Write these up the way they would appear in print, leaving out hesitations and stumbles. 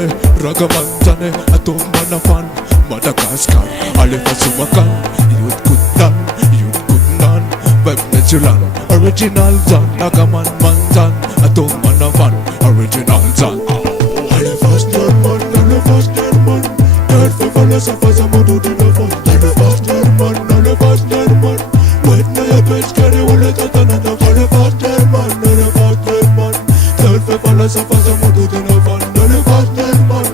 zane, ragaman zane, atom manafan, Madagascar, alifa sumakan, youth kutan, web natural, original zan, ragaman manzan, atom manafan, original zan. Alifas German, dead for philosophers, I'm do the love. Alifas German, wet na ya bitch, carry all the tatana. Alifas German, dead for philosophers, I'm do the love. Alifas German,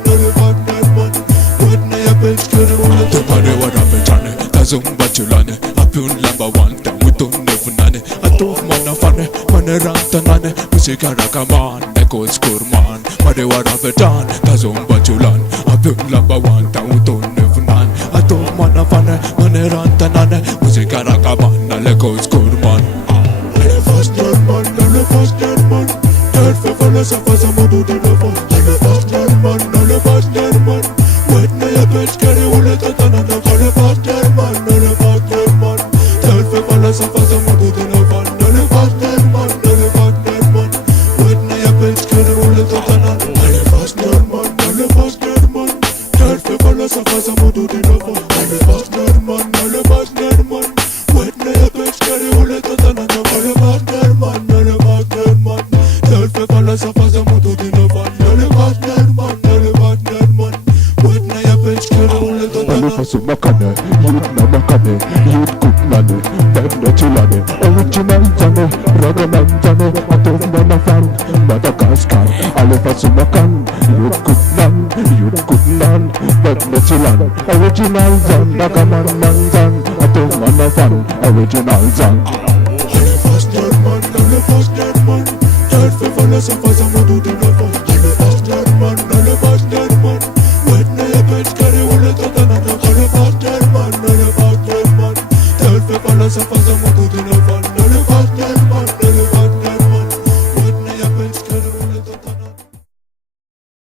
wet na ya bitch, carry all the tatana. What happened, Johnny? Tazumba chulane, apun lamba one time, we don't never nane. Atof manafane, manerantanane, musika rakaman, echoes kurman. What happened, John? Tazumba chulan, apun lamba one time, we don't never nane. Atof manafane, manerantanane, musika rakaman, echoes kurman. Alifas German, dead for philosophers, I'm do the love. Alifas German, wet na ya bitch, carry all the tatana. Alifas German, dead for philosophers, I'm do the love. Alifas German, wet na ya bitch, carry all the tatana. Alifas German, dead for philosophers, I'm do the love. Alifas German, wet na ya bitch, carry all the tatana. Alifas German, dead for philosophers, I'm do the love. Alifas German, wet na ya bitch, carry all the tatana. Alifas sumakane, youth na makane, youth kutlane, web natural, original zane, ragaman zane, atom manafan, Madagascar, Alifas sumakan, youth kutlan, web natural, original zan, ragaman manzan, atom manafan, original zan. Alifas German, dead for philosophers, I'm do the love.